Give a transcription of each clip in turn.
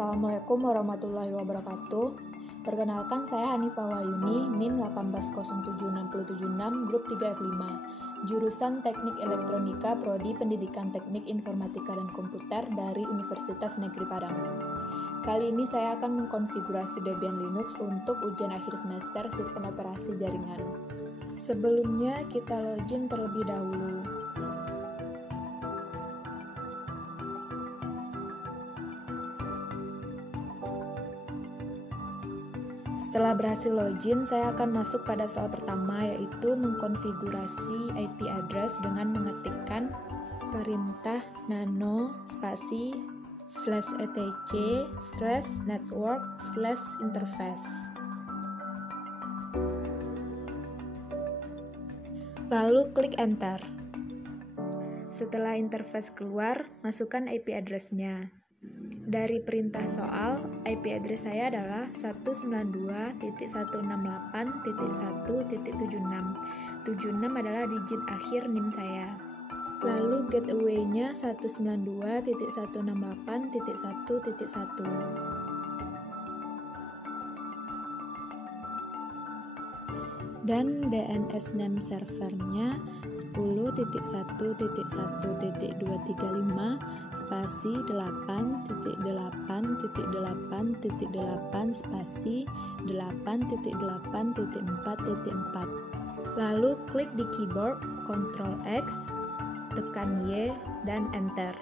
Assalamualaikum warahmatullahi wabarakatuh. Perkenalkan, saya Hanifah Wayuni, NIM 1807676, Grup 3F5, jurusan Teknik Elektronika, Prodi Pendidikan Teknik Informatika dan Komputer dari Universitas Negeri Padang. Kali ini saya akan mengkonfigurasi Debian Linux untuk ujian akhir semester sistem operasi jaringan. Sebelumnya, kita login terlebih dahulu. Setelah berhasil login, saya akan masuk pada soal pertama, yaitu mengkonfigurasi IP address dengan mengetikkan perintah nano spasi /etc/network/interface. Lalu klik enter. Setelah interface keluar, masukkan IP address-nya. Dari perintah soal, IP address saya adalah 192.168.1.76. 76 adalah digit akhir NIM saya. Lalu gateway-nya 192.168.1.1. Dan DNS name servernya 10.1.1.235 spasi 8.8.8.8 spasi 8.8.4.4. Lalu klik di keyboard Ctrl X, tekan Y, dan enter.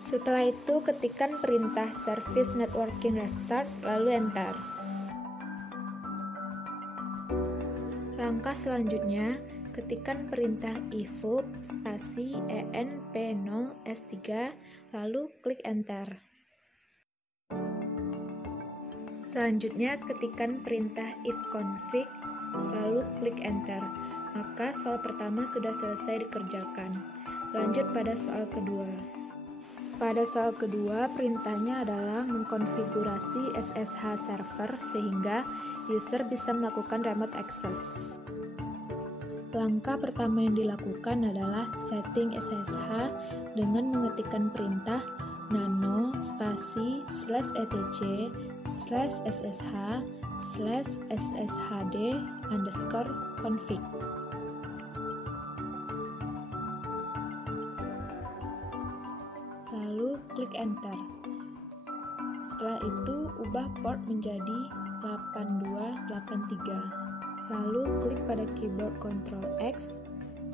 Setelah itu ketikkan perintah service networking restart, lalu enter. Langkah selanjutnya, ketikkan perintah evoke spasi enp0s3, lalu klik enter. Selanjutnya, ketikkan perintah ifconfig, lalu klik enter. Maka soal pertama sudah selesai dikerjakan. Lanjut pada soal kedua. Pada soal kedua, perintahnya adalah mengkonfigurasi SSH server sehingga user bisa melakukan remote access. Langkah pertama yang dilakukan adalah setting SSH dengan mengetikkan perintah nano spasi /etc/ssh/sshd_config. Lalu klik enter. Setelah itu ubah port menjadi 8283. Lalu klik pada keyboard Ctrl X,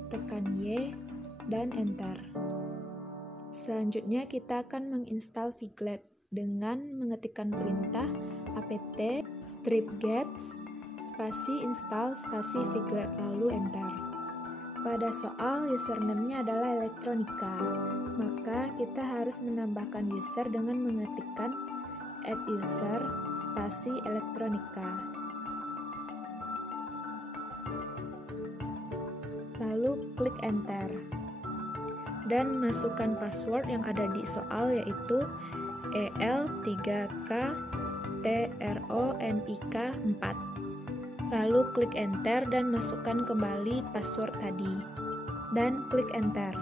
tekan Y, dan enter. Selanjutnya kita akan menginstal Piglet dengan mengetikkan perintah apt stripget spasi install spasi Piglet, lalu enter. Pada soal username-nya adalah elektronika, maka kita harus menambahkan user dengan mengetikkan @user spasi elektronika. Lalu klik enter. Dan masukkan password yang ada di soal, yaitu EL3KTRONIK4. Lalu klik enter dan masukkan kembali password tadi. Dan klik enter.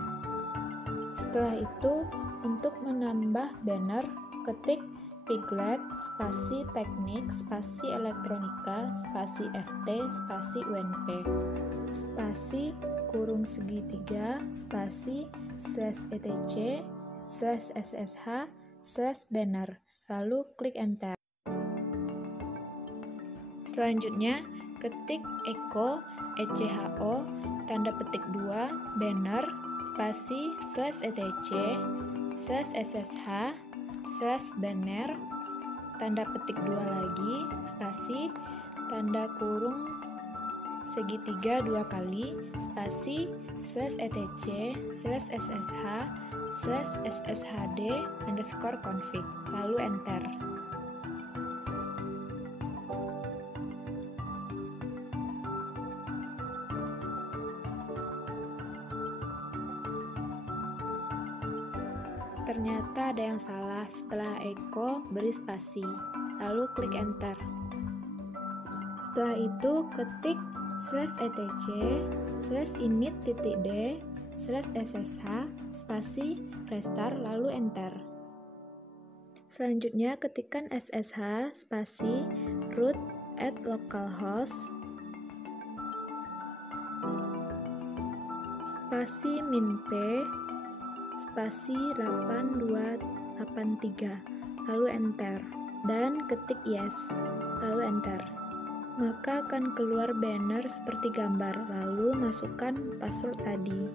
Setelah itu, untuk menambah banner, ketik Piglet spasi teknik spasi elektronika spasi ft spasi unp spasi kurung segitiga spasi /etc/ssh/banner, lalu klik enter. Selanjutnya ketik echo tanda petik 2 banner spasi /etc/ssh/banner tanda petik 2 lagi spasi tanda kurung segitiga 2 kali spasi /etc/ssh/sshd_config, lalu enter. Ternyata ada yang salah, setelah echo beri spasi, lalu klik enter. Setelah itu ketik /etc/init.d/ssh spasi restart, lalu enter. Selanjutnya ketikkan SSH spasi root at localhost spasi minp spasi 8283 lalu enter dan ketik yes lalu enter. Maka akan keluar banner seperti gambar, lalu masukkan password tadi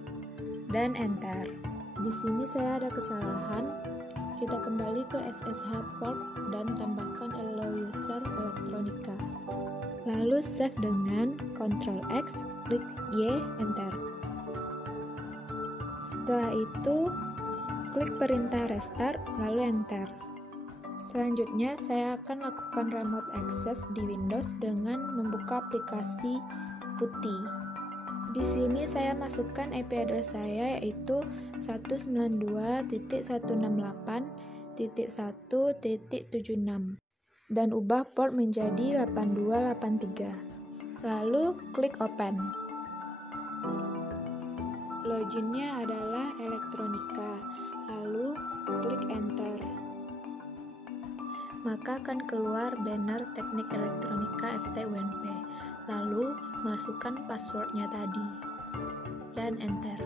dan enter. Di sini saya ada kesalahan. Kita kembali ke SSH port dan tambahkan allow user elektronika. Lalu save dengan Ctrl X, klik Y, enter. Setelah itu, klik perintah restart, lalu enter. Selanjutnya, saya akan lakukan remote access di Windows dengan membuka aplikasi putih. Di sini saya masukkan IP address saya yaitu 192.168.1.76 dan ubah port menjadi 8283. Lalu klik open. Loginnya adalah elektronika, lalu klik enter. Maka akan keluar banner teknik elektronika FT-UNP. Lalu masukkan passwordnya tadi dan enter.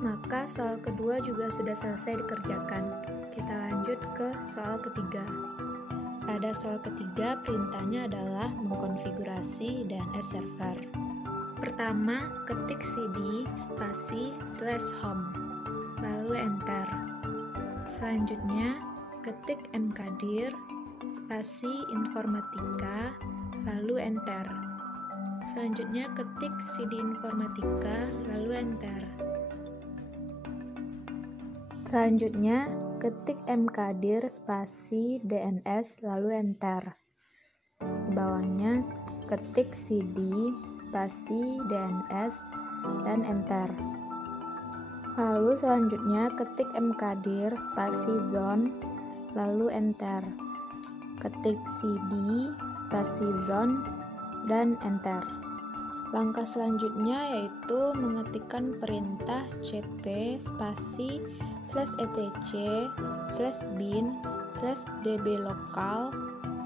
Maka soal kedua juga sudah selesai dikerjakan. Kita lanjut ke soal ketiga. Pada soal ketiga, perintahnya adalah mengkonfigurasi DNS server. Pertama, ketik cd spasi /home, lalu enter. Selanjutnya, ketik mkdir spasi informatika, lalu enter. Selanjutnya ketik cd informatika, lalu enter. Selanjutnya ketik mkdir spasi dns, lalu enter. Di bawahnya ketik cd spasi dns dan enter. Lalu selanjutnya ketik mkdir spasi zone, lalu enter. Ketik cd spasi zone dan enter. Langkah selanjutnya yaitu mengetikkan perintah cp spasi /etc/bin/dblokal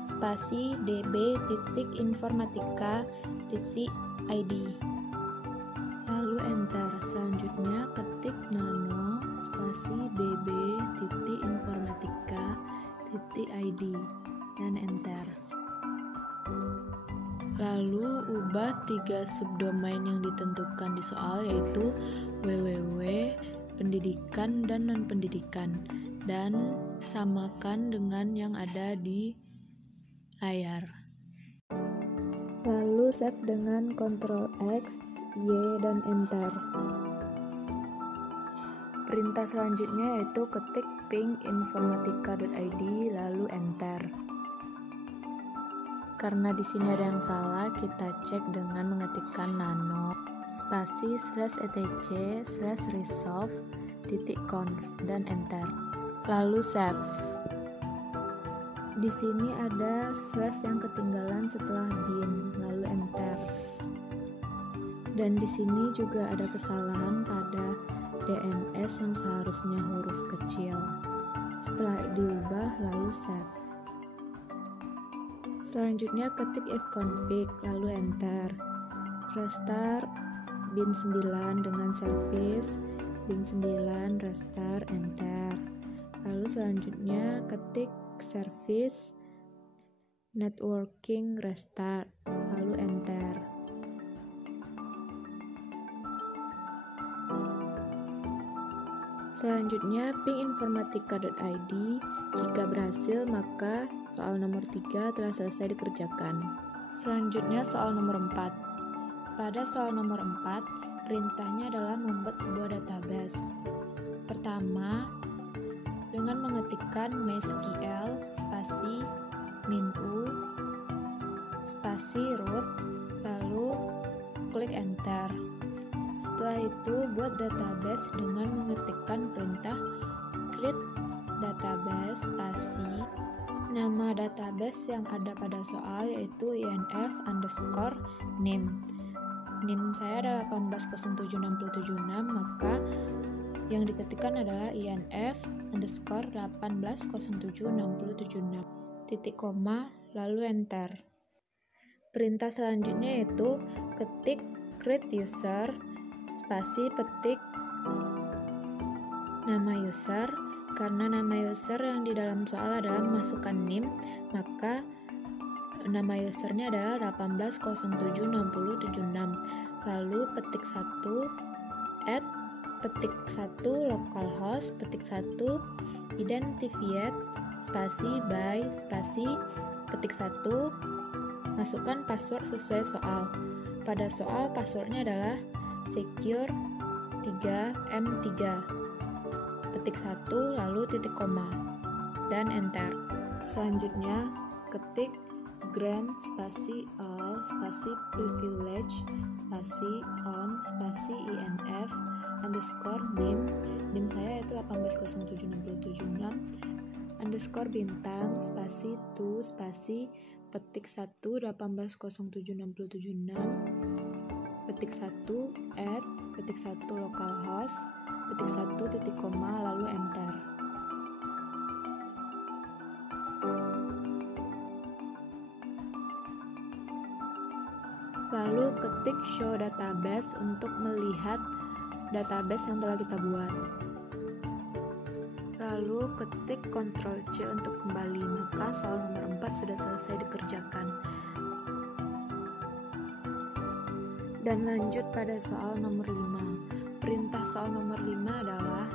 spasi db.informatika.id, lalu enter. Selanjutnya ketik nano spasi db.informatika.id dan enter. Lalu ubah 3 subdomain yang ditentukan di soal yaitu www, pendidikan dan non-pendidikan, dan samakan dengan yang ada di layar. Lalu save dengan Ctrl X, Y, dan enter. Perintah selanjutnya yaitu ketik ping informatika.id lalu enter. Karena di sini ada yang salah, kita cek dengan mengetikkan nano spasi /etc/resolve.conf dan enter. Lalu save. Di sini ada slash yang ketinggalan setelah bin, lalu enter. Dan di sini juga ada kesalahan pada DNS yang seharusnya huruf kecil. Setelah diubah, lalu save. Selanjutnya ketik ifconfig, lalu enter. Restart bin 9 dengan service, bin 9 restart, enter. Lalu selanjutnya ketik service networking restart, lalu enter. Selanjutnya ping informatika.id. Jika berhasil, maka soal nomor 3 telah selesai dikerjakan. Selanjutnya soal nomor 4. Pada soal nomor 4, perintahnya adalah membuat sebuah database. Pertama, dengan mengetikkan mysql spasi -u spasi root, lalu klik enter. Setelah itu, buat database dengan mengetikkan perintah create database spasi nama database yang ada pada soal yaitu inf_name. NIM saya adalah 18076076, maka Yang diketikkan adalah INF_18076076, titik koma, lalu enter. Perintah selanjutnya yaitu ketik create user, spasi petik nama user. Karena nama user yang di dalam soal adalah memasukkan NIM, maka nama usernya adalah 18076076. Lalu petik 1 add, petik 1 localhost, petik 1 identified, spasi by, spasi petik 1, masukkan password sesuai soal. Pada soal passwordnya adalah secure 3M3, petik 1 lalu titik koma dan enter. Selanjutnya ketik grant spasi all spasi privilege spasi on spasi INF underscore NIM saya itu 18076076 underscore bintang spasi to spasi petik 1 18076076, petik 1 add, petik 1 localhost, petik 1 titik koma lalu enter. Lalu ketik show database untuk melihat database yang telah kita buat. Lalu ketik Ctrl C untuk kembali, maka soal nomor 4 sudah selesai dikerjakan. Dan lanjut pada soal nomor 5. Perintah soal nomor 5 adalah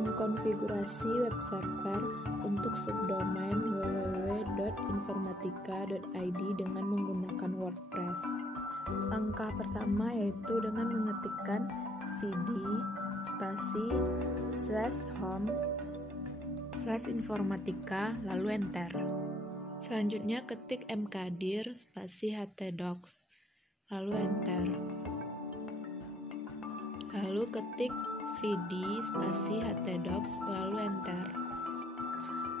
mengkonfigurasi web server untuk subdomain www.informatika.id dengan menggunakan WordPress. Langkah pertama yaitu dengan mengetikkan cd spasi /home/informatika lalu enter. Selanjutnya ketik mkdir spasi htdocs lalu enter. Lalu ketik cd spasi htdocs lalu enter.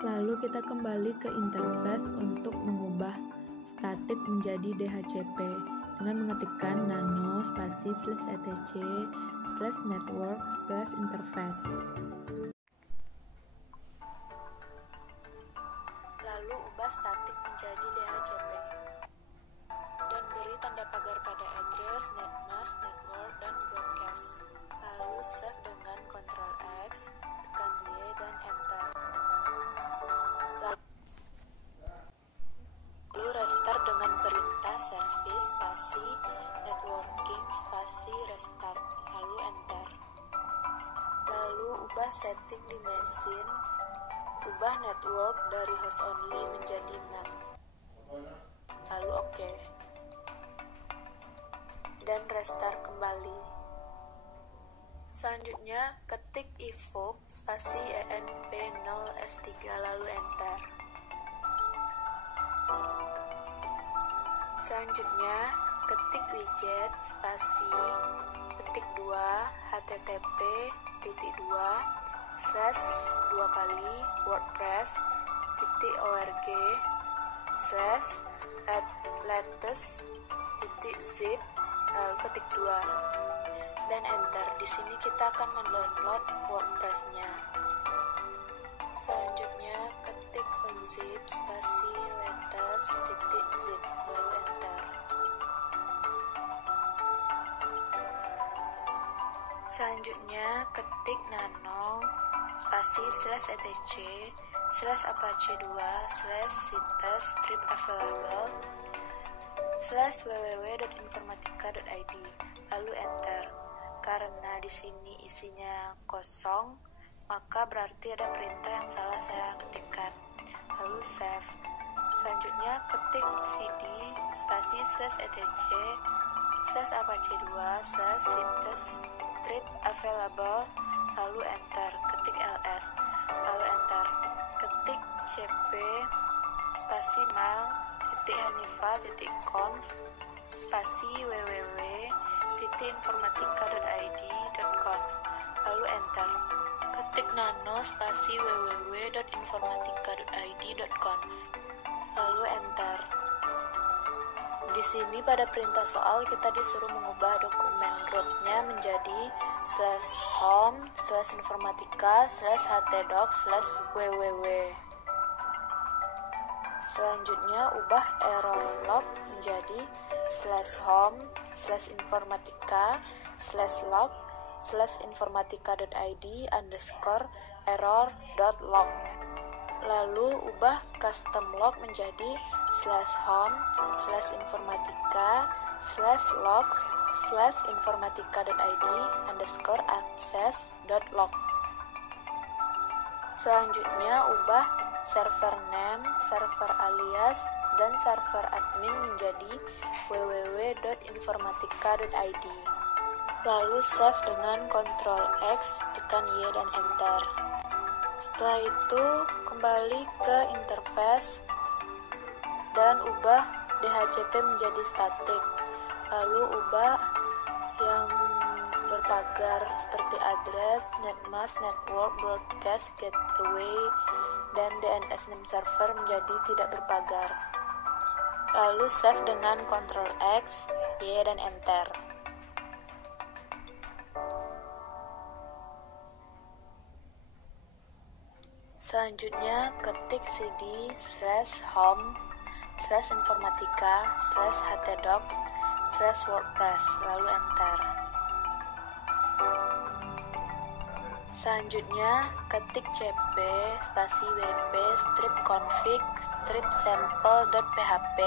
Lalu kita kembali ke interface untuk mengubah static menjadi DHCP dengan mengetikkan nano spasi /etc/network/interface. Lalu ubah static menjadi DHCP dan beri tanda pagar pada address, netmask, network, dan broadcast. Lalu save dengan Ctrl X, tekan Y dan enter. Lalu restart dengan perintah service spasi networking spasi restart lalu enter. Lalu ubah setting di mesin, ubah network dari host only menjadi none. Lalu OK. Dan restart kembali. Selanjutnya ketik evoke spasi env0s3 lalu enter. Selanjutnya ketik widget spasi petik 2 http://wordpress.org/latest.zip lalu ketik 2 dan enter. Di sini kita akan mendownload WordPress-nya. Selanjutnya ketik unzip spasi latest.zip lalu enter. Selanjutnya ketik nano spasi /etc/apache2/sites/trip available/www.informatika.id lalu enter. Karena di sini isinya kosong, maka berarti ada perintah yang salah saya ketikkan. Lalu save. Selanjutnya ketik cd spasi /etc/apache2/sites/trip available lalu enter. Ketik ls lalu enter. Ketik cp spasi mail.hanifa.conf spasi www.informatika.id.conf lalu enter. Ketik nano spasi www.informatika.id.conf lalu enter. Di sini pada perintah soal kita disuruh mengubah dokumen root-nya menjadi /home/informatika/htdoc/www. Selanjutnya ubah error log menjadi /home/informatika/informatika.id_error.log. Lalu ubah custom log menjadi /home/informatika/informatika.id_access.log. Selanjutnya ubah server name, server alias, dan server admin menjadi www.informatika.id. Lalu save dengan Ctrl X, tekan Y dan Enter. Setelah itu kembali ke interface dan ubah DHCP menjadi static. Lalu ubah yang berpagar seperti address, netmask, network, broadcast, gateway, dan DNS name server menjadi tidak berpagar. Lalu save dengan Ctrl X, Y, dan Enter. Selanjutnya ketik cd /home/informatika/htdoc/wordpress lalu Enter. Selanjutnya ketik cp wp strip sample.php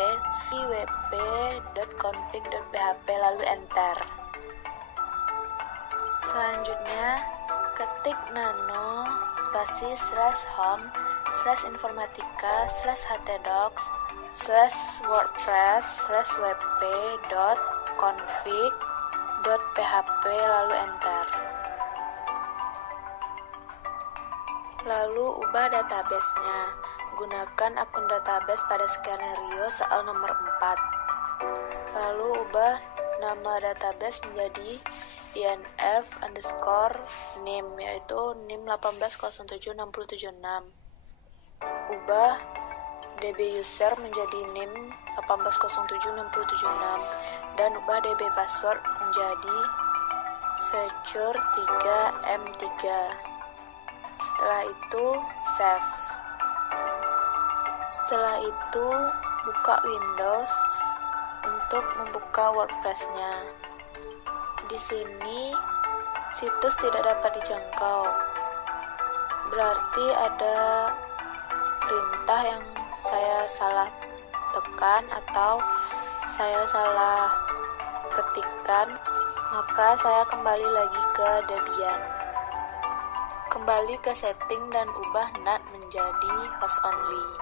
wp.config.php lalu Enter. Selanjutnya ketik nano /home/informatika/htdoc/wp.config.php lalu Enter. Lalu ubah database-nya. Gunakan akun database pada skenario soal nomor 4. Lalu ubah nama database menjadi inf_nim, yaitu nim 1807676. Ubah db user menjadi nim 1807676 dan ubah db password menjadi secure3m3. Setelah itu save. Setelah itu buka Windows untuk membuka WordPress-nya. Di sini situs tidak dapat dijangkau. Berarti ada perintah yang saya salah tekan atau saya salah ketikkan, maka saya kembali lagi ke Debian. Kembali ke setting dan ubah NAT menjadi host only.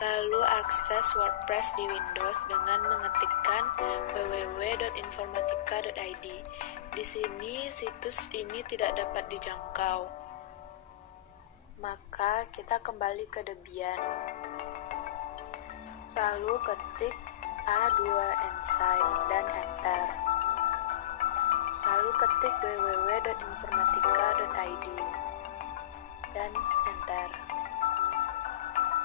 Lalu akses WordPress di Windows dengan mengetikkan www.informatika.id. Di sini situs ini tidak dapat dijangkau. Maka kita kembali ke Debian. Lalu ketik A2Insight dan Enter. Lalu ketik www.informatika.id dan Enter.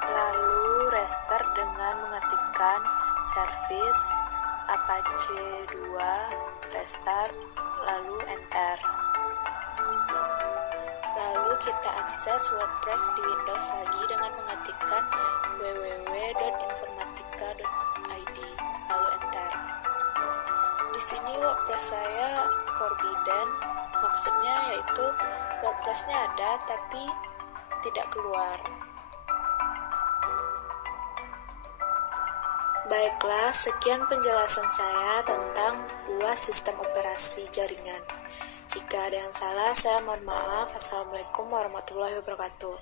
Lalu restart dengan mengetikkan service apache 2 restart lalu Enter. Lalu kita akses WordPress di Windows lagi dengan mengetikkan www.informatika.id lalu Enter. Di sini WordPress saya forbidden, maksudnya yaitu WordPress-nya ada tapi tidak keluar. Baiklah, sekian penjelasan saya tentang UAS sistem operasi jaringan. Jika ada yang salah, saya mohon maaf. Assalamualaikum warahmatullahi wabarakatuh.